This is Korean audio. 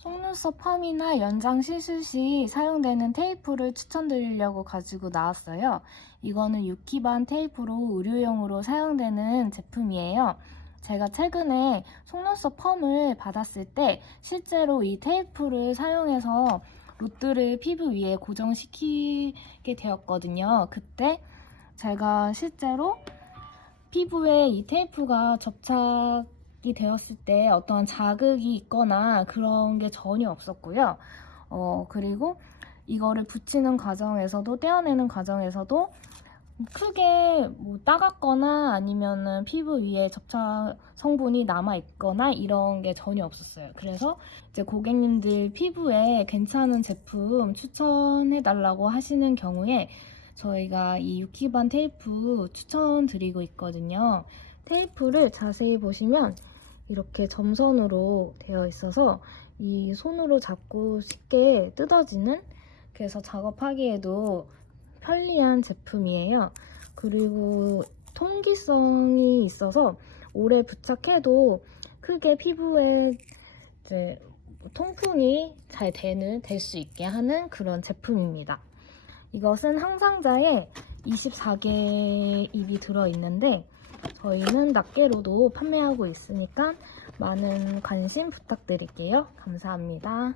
속눈썹 펌이나 연장 시술 시 사용되는 테이프를 추천드리려고 가지고 나왔어요. 이거는 유키반 테이프로 의료용으로 사용되는 제품이에요. 제가 최근에 속눈썹 펌을 받았을 때 실제로 이 테이프를 사용해서 롯들을 피부 위에 고정시키게 되었거든요. 그때 제가 실제로 피부에 이 테이프가 접착 이 되었을 때 어떠한 자극이 있거나 그런 게 전혀 없었고요. 어, 그리고 이거를 붙이는 과정에서도 떼어내는 과정에서도 크게 뭐 따갑거나 아니면은 피부 위에 접착 성분이 남아 있거나 이런 게 전혀 없었어요. 그래서 이제 고객님들 피부에 괜찮은 제품 추천해 달라고 하시는 경우에 저희가 이 유키반 테이프 추천드리고 있거든요. 테이프를 자세히 보시면 이렇게 점선으로 되어 있어서 이 손으로 잡고 쉽게 뜯어지는 그래서 작업하기에도 편리한 제품이에요. 그리고 통기성이 있어서 오래 부착해도 크게 피부에 이제 통풍이 잘 되는 될 수 있게 하는 그런 제품입니다. 이것은 항상자에 24개 입이 들어 있는데 저희는 낱개로도 판매하고 있으니까 많은 관심 부탁드릴게요. 감사합니다.